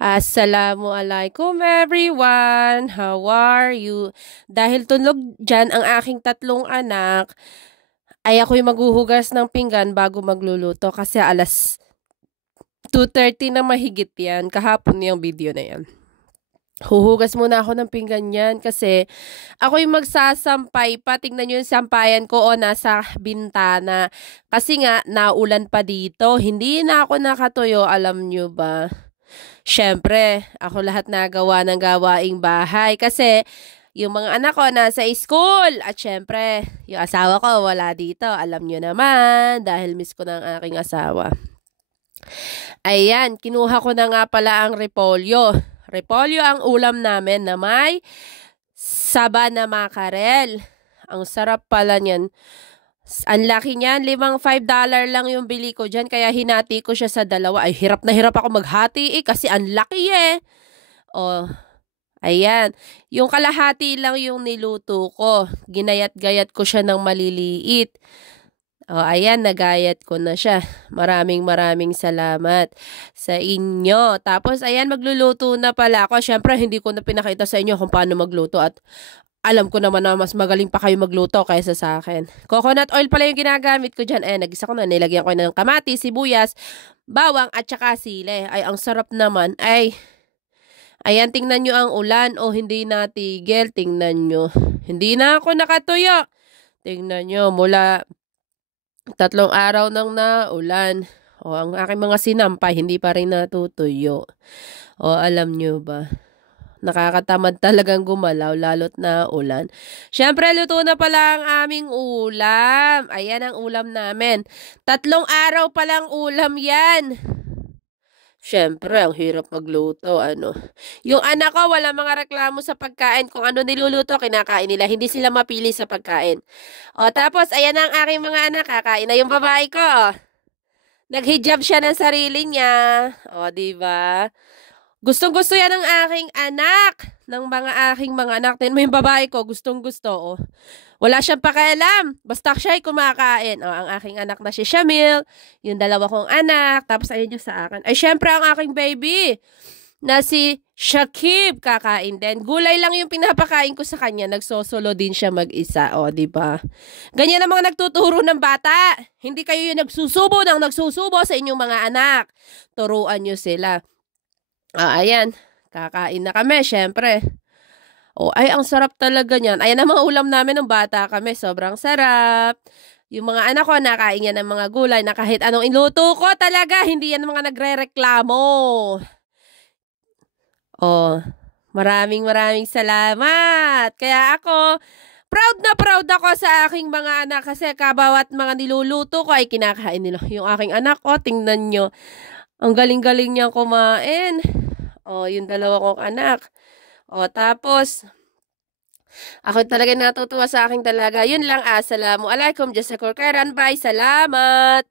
Assalamualaikum everyone! How are you? Dahil tulog dyan ang aking tatlong anak, ay ako'y maghuhugas ng pinggan bago magluluto kasi alas 2:30 na mahigit yan. Kahapon yung video na yan. Huhugas muna ako ng pinggan yan kasi ako'y magsasampay pa. Tingnan nyo yung sampayan ko nasa bintana. Kasi nga, naulan pa dito. Hindi na ako nakatuyo, alam nyo ba? Siyempre, ako lahat nagawa ng gawaing bahay kasi yung mga anak ko nasa school at siyempre, yung asawa ko wala dito. Alam nyo naman dahil miss ko ng aking asawa. Ayan, kinuha ko na nga pala ang repolyo. Repolyo ang ulam namin na may saba na makarel. Ang sarap pala niyan. Ang laki niyan, $5 lang yung bili ko dyan, kaya hinati ko siya sa dalawa. Ay, hirap na hirap ako maghati kasi ang laki Oh, ayan. Yung kalahati lang yung niluto ko. Ginayat-gayat ko siya ng maliliit. Ayan, nagayat ko na siya. Maraming salamat sa inyo. Tapos, ayan, magluluto na pala ako. Siyempre, hindi ko na pinakita sa inyo kung paano magluto at alam ko naman na mas magaling pa kayo magluto kaysa sa akin. Coconut oil pala yung ginagamit ko dyan. Nagisa ko na. Nilagyan ko ng kamatis, sibuyas, bawang at saka sili. Ay, ang sarap naman. Ay, ayan, tingnan nyo ang ulan. Hindi natigil. Tingnan nyo. Hindi na ako nakatuyo. Tingnan nyo, mula 3 araw nang naulan. Ang aking mga sinampay, hindi pa rin natutuyo. Alam nyo ba? Nakakatamad talagang gumalaw, lalo't na ulan. Siyempre, luto na pala ang aming ulam. Ayan ang ulam namin. 3 araw palang ulam yan. Siyempre, ang hirap magluto, Yung anak ko, wala mga reklamo sa pagkain. Kung ano niluluto, kinakain nila. Hindi sila mapili sa pagkain. Tapos, ayan ang aking mga anak. Kakain na yung babae ko. Naghijab siya ng sarili niya. Diba? Gustong-gusto yan ng aking anak. Ng aking mga anak. Tingnan mo yung babae ko. Gustong-gusto. Wala siyang pakialam. Basta siya ay kumakain. Ang aking anak na si Shamil. Yung dalawa kong anak. Tapos ayun yung sa akin. Ay, syempre ang aking baby. Na si Shakib kakain din. Gulay lang yung pinapakain ko sa kanya. Nagsosolo din siya mag-isa. Diba? Ganyan ang mga nagtuturo ng bata. Hindi kayo yung nagsusubo sa inyong mga anak. Turuan nyo sila. Ayan, kakain na kami, syempre. Ay, ang sarap talaga niyan. Ayan ang mga ulam namin ng bata kami. Sobrang sarap. Yung mga anak ko, nakain yan ng mga gulay na kahit anong iluto ko talaga, hindi yan mga nagre-reklamo. Maraming salamat. Kaya ako, proud ako sa aking mga anak kasi kabawat mga niluluto ko ay kinakain nila. Yung aking anak ko, tingnan nyo. Ang galing-galing niya kumain. Yung dalawa kong anak. Tapos, ako talaga natutuwa sa aking dalaga. Yun lang, Assalamualaikum. Jazakallah khairan. Bye. Salamat.